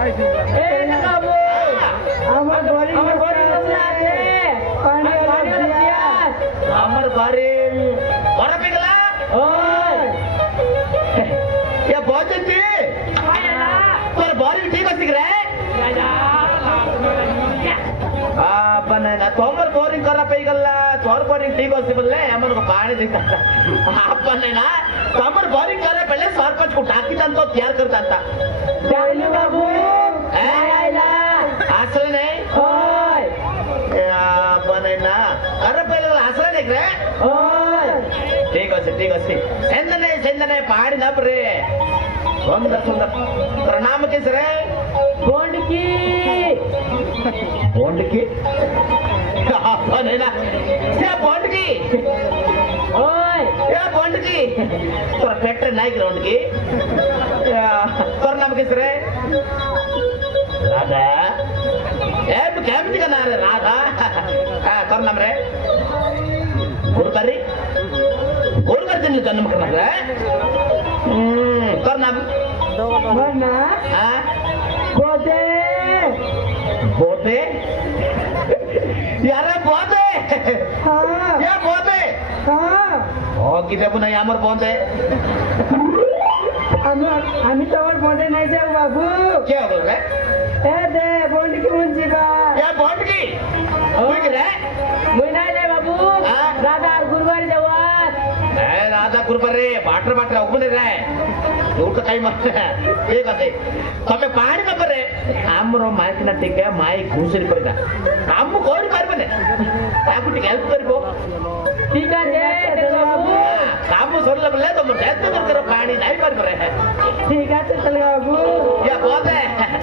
बाबू আমার বাড়ি আছে পানি দিয়া আমার বাড়ি বড় পিগলা ওই ये बहुत थी पर बारी ठीक है सिख रहे अपन है ना तोमर बोरिंग कर पे गल्ला तोर बोरिंग ठीक हो बोले हमन को पानी देता अपन है ना तोमर बोरिंग करे पहले सरपंच को टाकी तन तो तैयार करता था চাইলু বাবু আইলা असल नहीं ওই अपन है ना अरे पहले असल देख रहे ওই ठीक है सेंदने पहाड़ी नप रे सुंदर सुंदर प्रणाम किस रे बोंड की बॉन्ड की अपन है ना ये बॉन्ड की ওই ये बॉन्ड की तोर फैक्ट्री नहीं ग्राउंड की तोर नाम किस रे राधा ए कैम का नाम रे राधा हां तोर नाम रे गुरबरी गुरबर दिन जन्म करना है तोर नाम वरना हां बोदे बोते यार बोते हां ये बोते हां ओ किते पुना यामर बोते আমি তো আমার বন্ডে নাই যাও বাবু क्या बोल रहे এ দে বন্ড কি মন যাবা ये बॉन्ड की बुझ रहे মুই নাই যাই বাবু হ্যাঁ? দাদা আর গুরুবার যাওয়াত ए राधा कुरबर रे बाटर उगने रे दूर तो कहीं मत ठीक है तमे पानी न करे हमरो माइक न टिके माइक घुसरी पड़ता हम कोई करबे ताकू टिके हेल्प करबो ঠিক আছে বাবু काम सोरले बोले तो मत करो पानी नहीं कर करे ঠিক আছে তাহলে বাবু ये बहुत है হ্যাঁ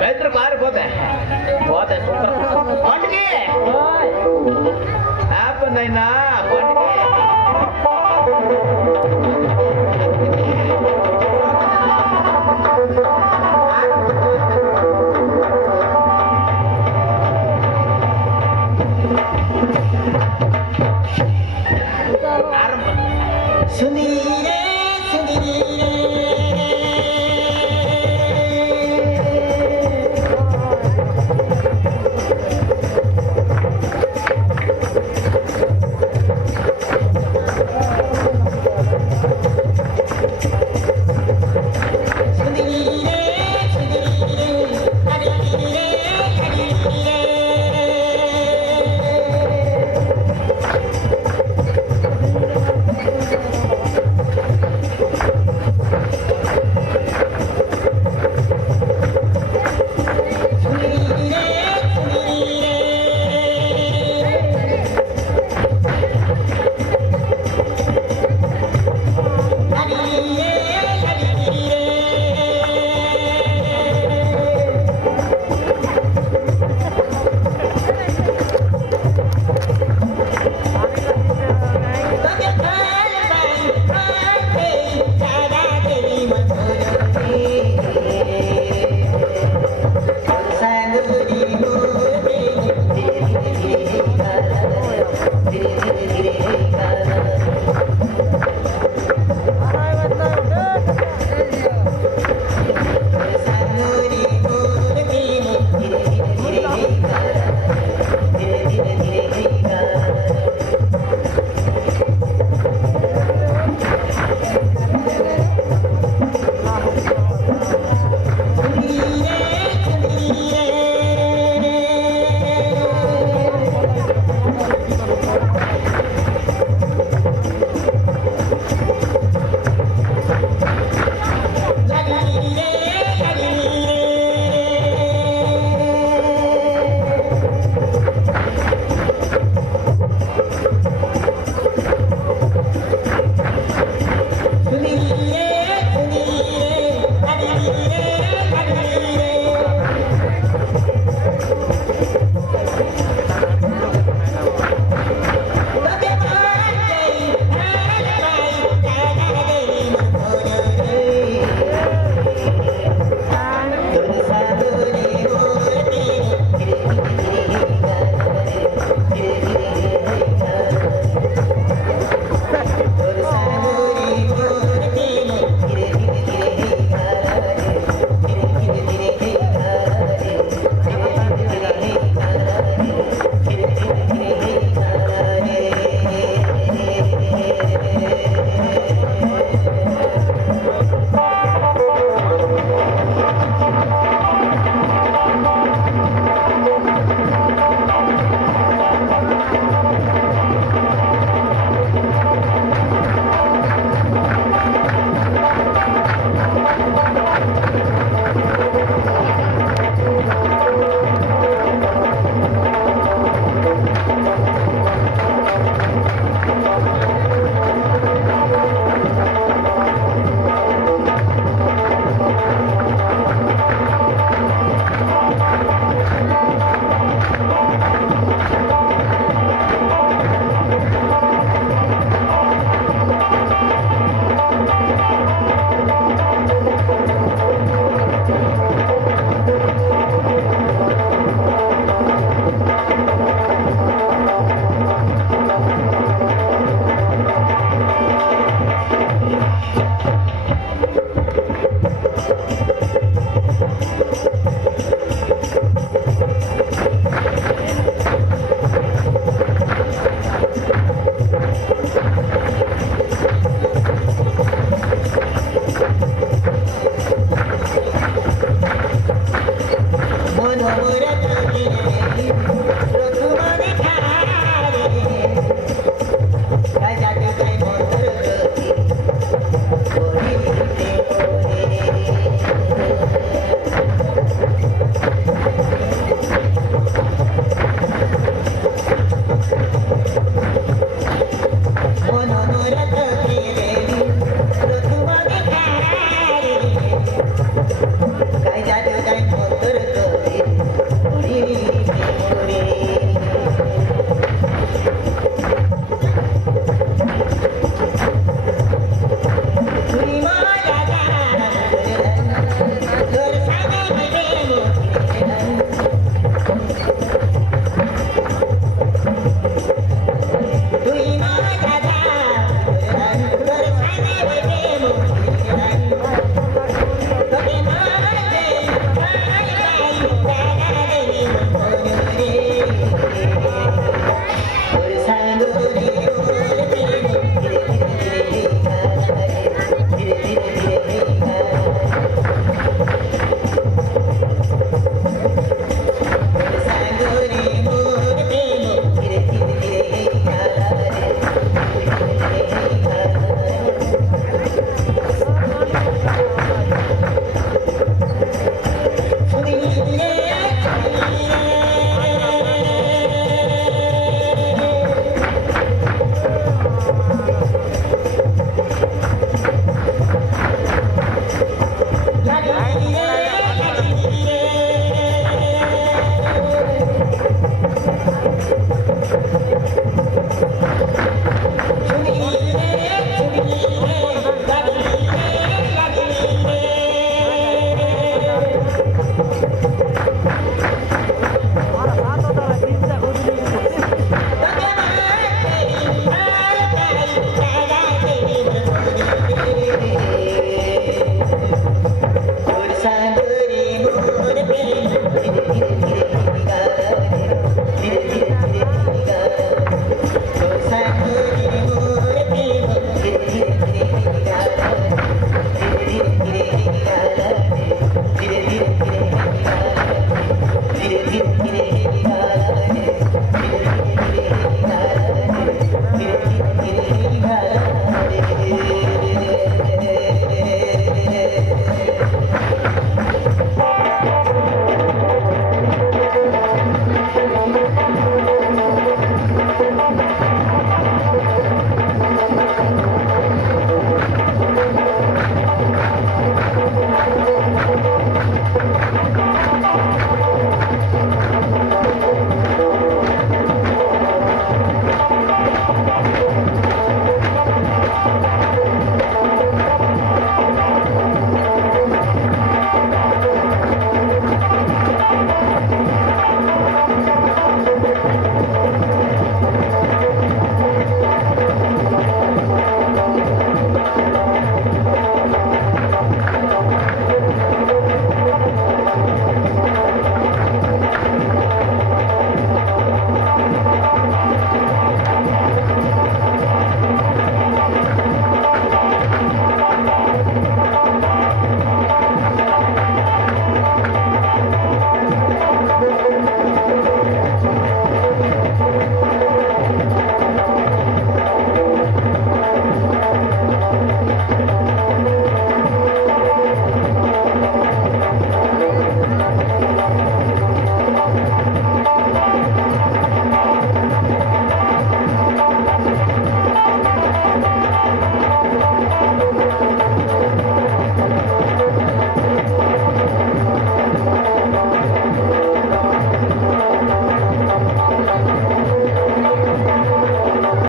बेहतर बाहर बहुत है सुपर बॉन्ड की ওই आप नहीं ना बॉन्ड की सुनीरे